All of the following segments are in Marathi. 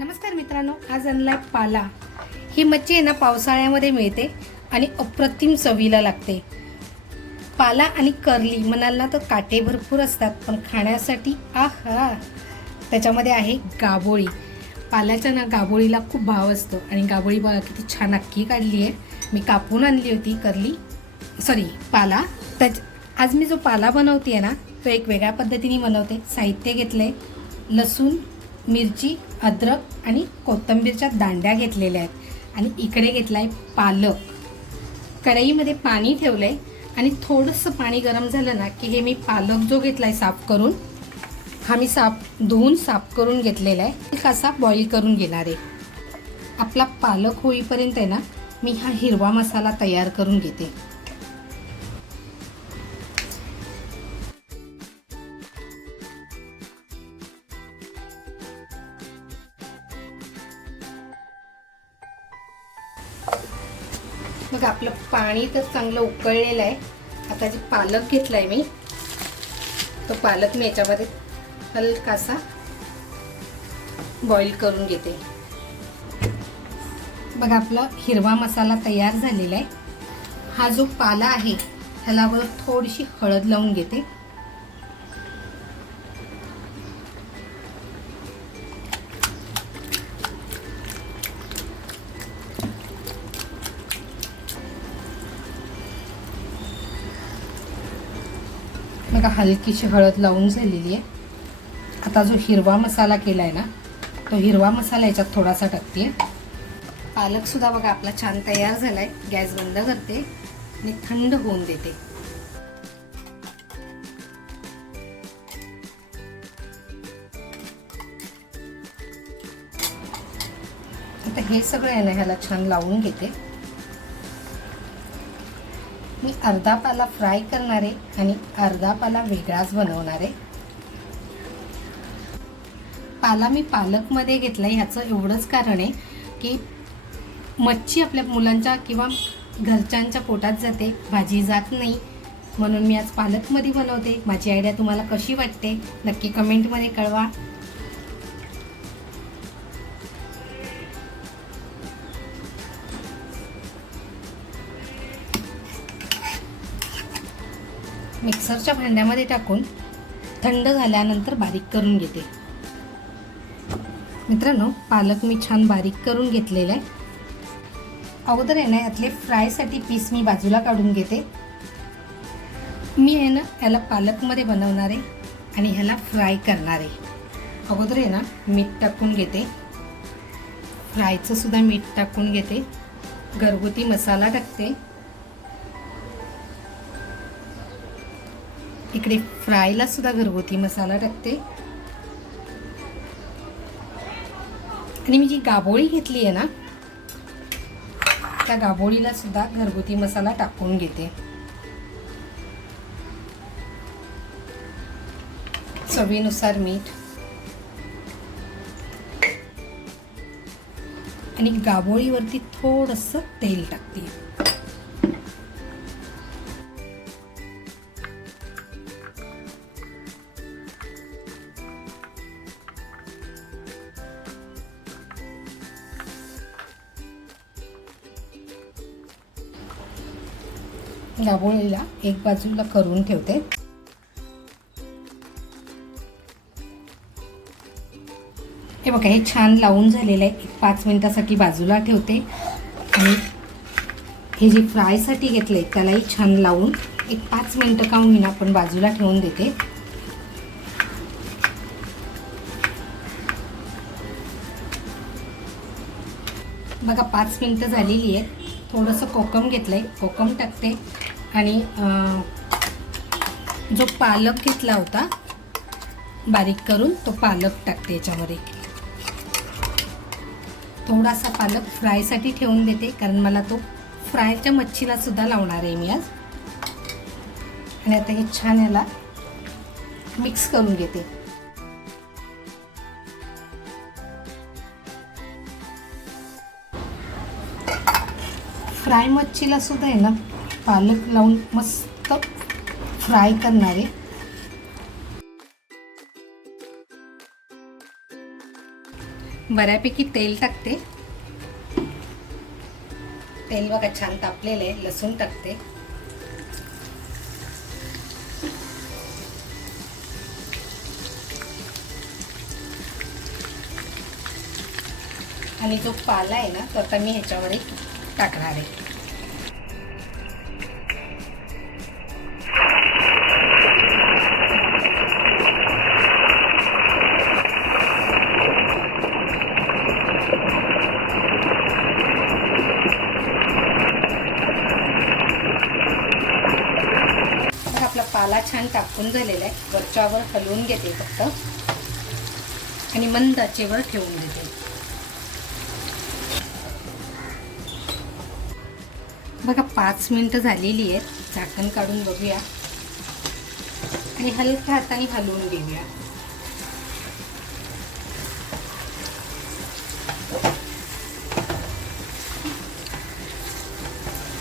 नमस्कार मित्रांनो आज आणलाय पाला. ही मच्छी आहे ना पावसाळ्यामध्ये मिळते आणि अप्रतिम चवीला लागते. पाला आणि करली म्हणाल ना तर काटे भरपूर असतात पण खाण्यासाठी आहा! त्याच्यामध्ये आहे गाबोळी पाल्याच्या ना गाबोळीला खूप भाव असतो. आणि गाबोळी बघा किती छान अक्की काढली आहे. मी कापून आणली होती करली. सॉरी पाला. त्याच आज मी जो पाला बनवते आहे ना तो एक वेगळ्या पद्धतीने बनवते. साहित्य घेतलं आहे लसूण मिरची अद्रक आणि कोथिंबीरच्या दांड्या घेतलेल्या आहेत. आणि इकडे घेतला आहे पालक. कढईमध्ये पाणी ठेवलं आहे आणि थोडंसं पाणी गरम झालं ना की हे मी पालक जो घेतला आहे साफ करून हा मी साफ धुवून साफ करून घेतलेला आहे. कसा बॉईल करून घेणार आहे. आपला पालक होईपर्यंत आहे ना मी हा हिरवा मसाला तयार करून घेते. मग आपलं पाणी तर चांगलं उकळलेलं आहे. आता जे पालक घेतला आहे मी तो पालक मी याच्यामध्ये हलकासा बॉईल करून घेते. बघा आपला हिरवा मसाला तयार झालेला आहे. हा जो पाला आहे ह्याला थोडीशी हळद लावून घेते. बघा हलकीशी हळद लावून झालेली आहे. आता जो हिरवा मसाला केला आहे ना तो हिरवा मसाला याच्यात थोडासा टाकते. पालक सुद्धा बघा आपला छान तयार झालाय. गॅस बंद करते आणि थंड होऊन देते. आता हे सगळं आहे ना ह्याला छान लावून घेते. मी अर्धा पाला फ्राय करणार आहे आणि अर्धा पाला वेगळाच बनवणार. आहे पाला मी पालकमध्ये घेतला ह्याचं एवढंच कारण आहे की मच्छी आपल्या मुलांच्या किंवा घरच्यांच्या पोटात जाते भाजी जात नाही. म्हणून मी आज पालकमध्ये बनवते. माझी आयडिया तुम्हाला कशी वाटते नक्की कमेंटमध्ये कळवा. मिक्सरच्या भांड्यामध्ये टाकून थंड झाल्यानंतर बारीक करून घेते. मित्रांनो पालक मी छान बारीक करून घेतलेलं आहे. अगोदर आहे ना यातले फ्रायसाठी पीस मी बाजूला काढून घेते. मी आहे ना याला पालकमध्ये बनवणार आहे आणि ह्याला फ्राय करणार आहे. अगोदर आहे ना मीठ टाकून घेते. फ्रायचंसुद्धा मीठ टाकून घेते. घरगुती मसाला टाकते. इकडे फ्रायला सुद्धा घरगुती मसाला टाकते. आणि मी जी गाबोळी घेतली आहे ना त्या गाबोळीला सुद्धा घरगुती मसाला टाकून घेते. चवीनुसार मीठ. आणि गाबोळीवरती थोडंसं तेल टाकते. दाबोळीला एक बाजूला करून ठेवते. हे बघा हे छान लावून झालेलं आहे. एक पाच मिनिटासाठी बाजूला ठेवते. आणि हे जे फ्रायसाठी घेतलं आहे त्यालाही छान लावून एक पाच मिनटं का होईना आपण बाजूला ठेवून देते. बघा पाच मिनटं झालेली आहेत. थोडंसं कोकम घेतलं आहे कोकम टाकते. आणि जो पालक घेतला होता बारीक करून तो पालक टाकते याच्यामध्ये. थोडासा पालक फ्रायसाठी ठेवून देते कारण मला तो फ्रायच्या मच्छीला सुद्धा लावणार आहे मी आज. आणि आता हे छान याला मिक्स करून घेते. फ्राय मच्छीला सुद्धा आहे ना पालक लावून मस्त फ्राय करणार आहे. बऱ्यापैकी तेल टाकते. तेल बघा छान तापलेलं आहे लसूण टाकते. आणि जो पाला आहे ना तो आता मी ह्याच्यावर टाकणार आहे. छान आहे. वरच्यावर हलवून घेते फक्त. आणि मंद आचेवर ठेवून देते. बघा पाच मिनटं झालेली आहेत. झाकण काढून बघूया. आणि हलक्या हाताने हलवून घेऊया.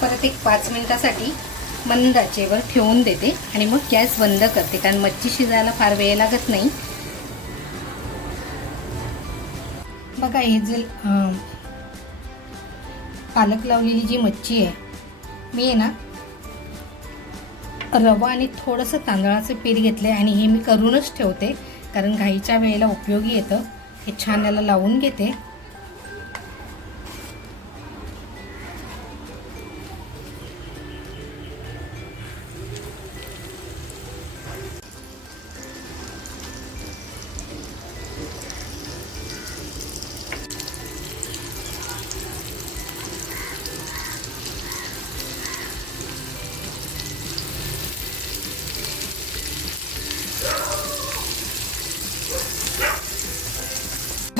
परत एक पाच मिनिटासाठी मंद आचेवर ठेवून देते आणि मग गॅस बंद करते कारण मच्छी शिजायला फार वेळ लागत नाही. बघा हे जे पालक लावलेली जी मच्छी आहे मी आहे ना रवा आणि थोडंसं तांदळाचं पीठ घेतलं आहे आणि हे मी करूनच ठेवते कारण घाईच्या वेळेला उपयोगी येतं. हे छान याला लावून घेते.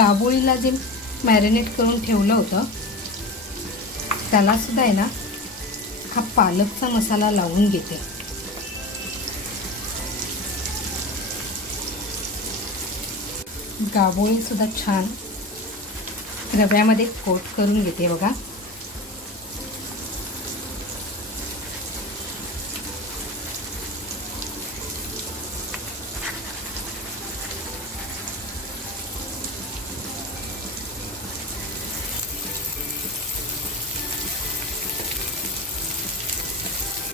दाबोळीला जे मॅरिनेट करून ठेवलं होतं त्यालासुद्धा आहे ना हा पालकचा मसाला लावून घेते. गाबोळीसुद्धा छान रव्यामध्ये कोट करून घेते बघा.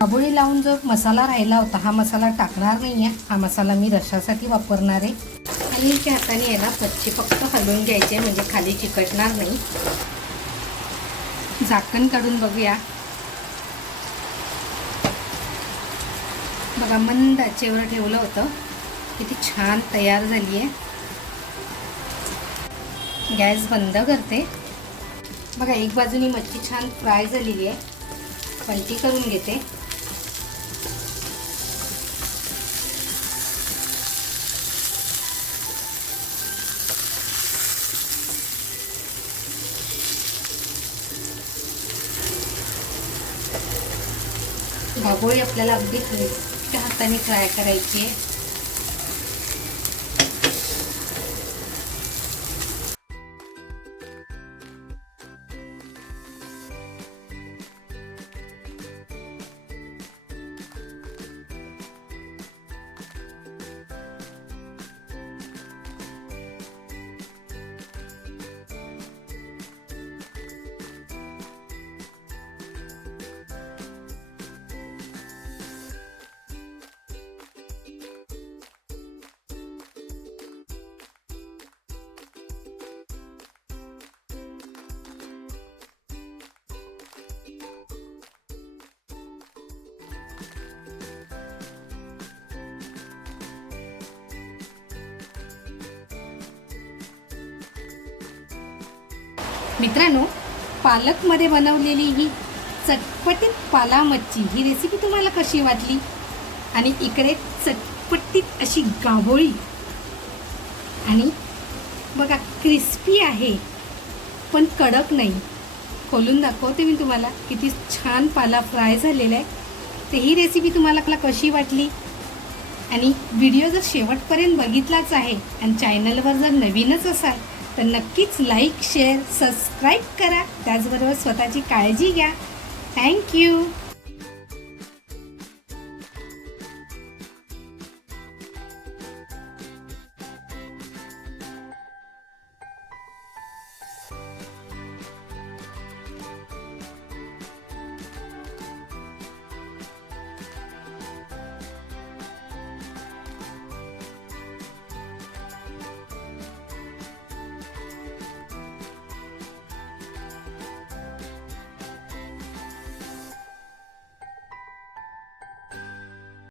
आबोळी लावून जो मसाला राहिला होता हा मसाला टाकणार नाही आहे हा मसाला मी रशासाठी वापरणार आहे. आणि त्या हाताने याला ना मच्छी फक्त हलवून घ्यायचे म्हणजे खाली चिकटणार नाही. झाकण काढून बघूया. बघा मंद आचेवर ठेवलं होतं. किती छान तयार झाली आहे गॅस बंद करते. बघा एक बाजूनी मच्छी छान फ्राय झालेली आहे पलटी करून घेते. भागोळी आपल्याला अगदी हलक्या हाताने फ्राय करायची आहे. मित्रांनो पालकमध्ये बनवलेली ही चटपटीत पालामच्छी ही रेसिपी तुम्हाला कशी वाटली? आणि इकडे चटपटीत अशी गाभोळी. आणि बघा क्रिस्पी आहे पण कडक नाही. खोलून दाखवते मी तुम्हाला किती छान पाला फ्राय झालेला आहे. तर ही रेसिपी तुम्हाला कशी वाटली? आणि व्हिडिओ जर शेवटपर्यंत बघितलाच आहे आणि चॅनलवर जर नवीनच असाल तर नक्कीच लाईक शेअर सबस्क्राईब करा. त्याचबरोबर स्वतःची काळजी घ्या. थँक्यू